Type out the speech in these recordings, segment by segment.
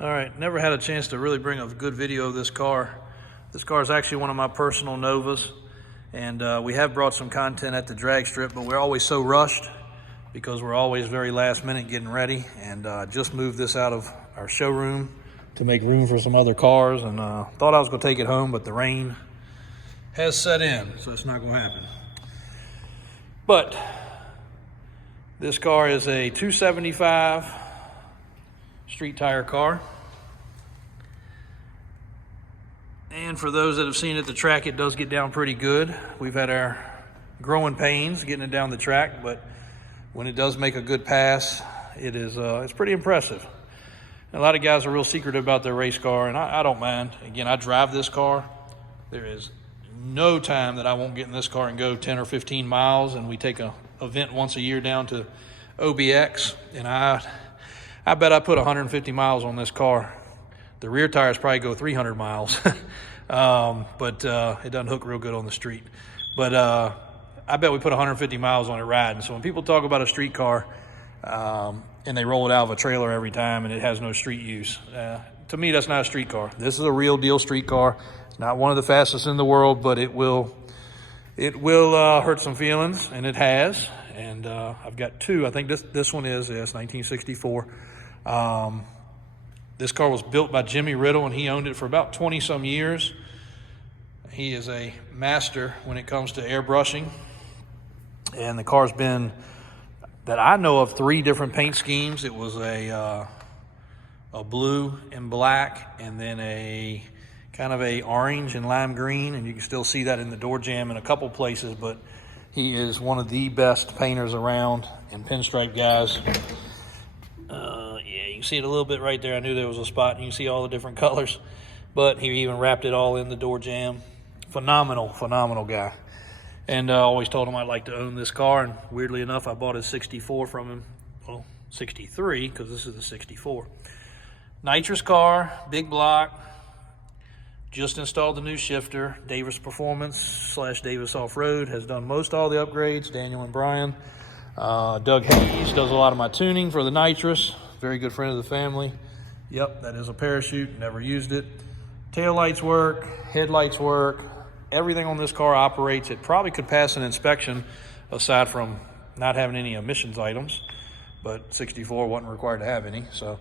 All right, never had a chance to really bring a good video of this car. This car is actually one of my personal Novas, and we have brought some content at the drag strip, but we're always so rushed because we're always very last minute getting ready, and just moved this out of our showroom to make room for some other cars, and thought I was gonna take it home, but the rain has set in, so it's not gonna happen. But this car is a 275 street tire car. And for those that have seen it at the track, it does get down pretty good. We've had our growing pains getting it down the track, but when it does make a good pass, it's pretty impressive. And a lot of guys are real secretive about their race car, and I don't mind. Again, I drive this car. There is no time that I won't get in this car and go 10 or 15 miles, and we take an event once a year down to OBX, and I bet I put 150 miles on this car. The rear tires probably go 300 miles, but it doesn't hook real good on the street. But I bet we put 150 miles on it riding. So when people talk about a street car and they roll it out of a trailer every time and it has no street use, to me that's not a street car. This is a real deal street car. It's not one of the fastest in the world, but it will hurt some feelings, and it has. And I've got two. I think this one is 1964. This car was built by Jimmy Riddle, and he owned it for about 20 some years. He is a master when it comes to airbrushing, and the car's been, that I know of, 3 different paint schemes. It was a blue and black, and then a kind of a orange and lime green, and you can still see that in the door jamb in a couple places, but he is one of the best painters around and pinstripe guys. Yeah, you can see it a little bit right there. I knew there was a spot, and you can see all the different colors, but he even wrapped it all in the door jamb. Phenomenal guy. And I always told him I'd like to own this car, and weirdly enough, I bought his 64 from him. Well, 63, because this is the 64. Nitrous car, big block. Just installed the new shifter. Davis Performance / Davis Off-Road has done most all the upgrades. Daniel and Brian. Doug Hayes does a lot of my tuning for the Nitrous. Very good friend of the family. Yep, that is a parachute. Never used it. Tail lights work. Headlights work. Everything on this car operates. It probably could pass an inspection aside from not having any emissions items, but 64 wasn't required to have any. So,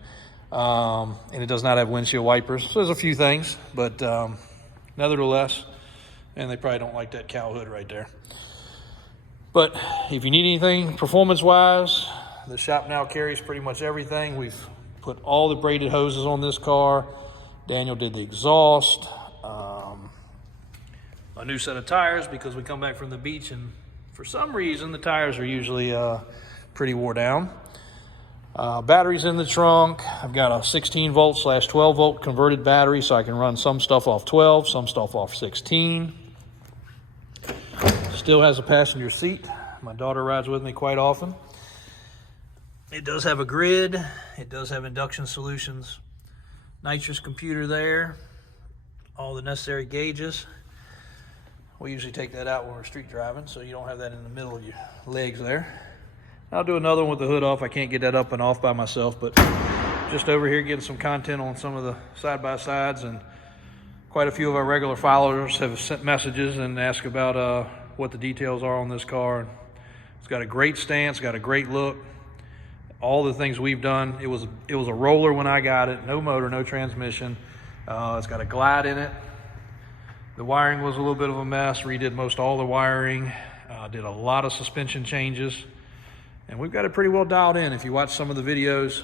and it does not have windshield wipers. So there's a few things, but nevertheless, and they probably don't like that cow hood right there. But if you need anything performance-wise, the shop now carries pretty much everything. We've put all the braided hoses on this car. Daniel did the exhaust. A new set of tires because we come back from the beach, and for some reason the tires are usually pretty wore down. Batteries in the trunk. I've got a 16 volt / 12 volt converted battery, so I can run some stuff off 12, some stuff off 16. Still has a passenger seat. My daughter rides with me quite often. It does have a grid. It does have induction solutions. Nitrous computer there. All the necessary gauges. We usually take that out when we're street driving, so you don't have that in the middle of your legs there. I'll do another one with the hood off. I can't get that up and off by myself, but just over here getting some content on some of the side-by-sides, and quite a few of our regular followers have sent messages and asked about what the details are on this car. It's got a great stance, got a great look. All the things we've done. It was a roller when I got it. No motor, no transmission. It's got a glide in it. The wiring was a little bit of a mess. Redid most all the wiring. Did a lot of suspension changes. And we've got it pretty well dialed in. If you watch some of the videos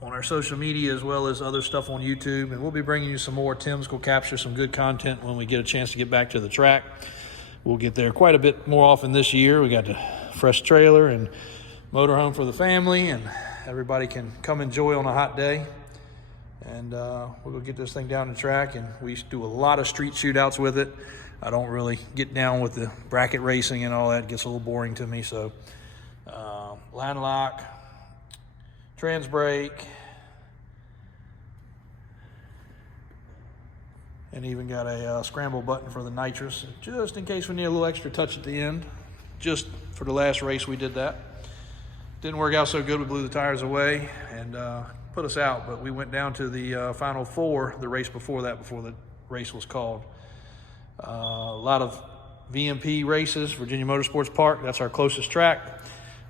on our social media as well as other stuff on YouTube, and we'll be bringing you some more. Tim's will capture some good content when we get a chance to get back to the track. We'll get there quite a bit more often this year. We got the fresh trailer and motorhome for the family, and everybody can come enjoy on a hot day. And we're gonna get this thing down the track, and we do a lot of street shootouts with it. I don't really get down with the bracket racing and all that. It gets a little boring to me. So line lock, trans brake, and even got a scramble button for the nitrous, just in case we need a little extra touch at the end. Just for the last race we did that. Didn't work out so good. We blew the tires away and put us out, but we went down to the Final Four, the race before that, before the race was called. A lot of VMP races, Virginia Motorsports Park, that's our closest track,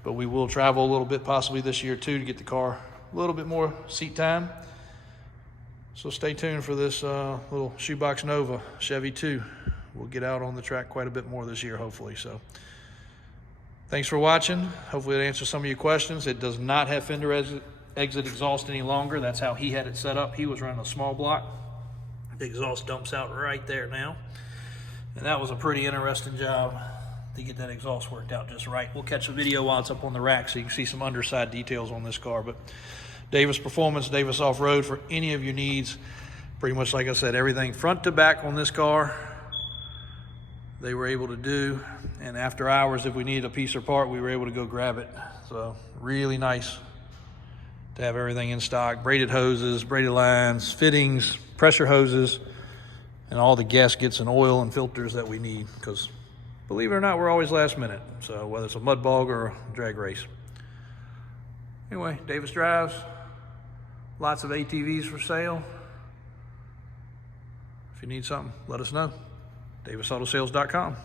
but we will travel a little bit possibly this year too to get the car a little bit more seat time. So stay tuned for this little Shoebox Nova Chevy 2. We'll get out on the track quite a bit more this year, hopefully. So thanks for watching. Hopefully it answers some of your questions. It does not have fender exit exhaust any longer. That's how he had it set up. He was running a small block. The exhaust dumps out right there now. And that was a pretty interesting job to get that exhaust worked out just right. We'll catch a video while it's up on the rack so you can see some underside details on this car. But Davis Performance, Davis Off-Road, for any of your needs. Pretty much like I said, everything front to back on this car they were able to do. And after hours, if we needed a piece or part, we were able to go grab it. So really nice to have everything in stock. Braided hoses, braided lines, fittings, pressure hoses, and all the gaskets and oil and filters that we need. Because believe it or not, we're always last minute. So whether it's a mud bog or a drag race. Anyway, Davis Drives. Lots of ATVs for sale. If you need something, let us know. DavisAutoSales.com.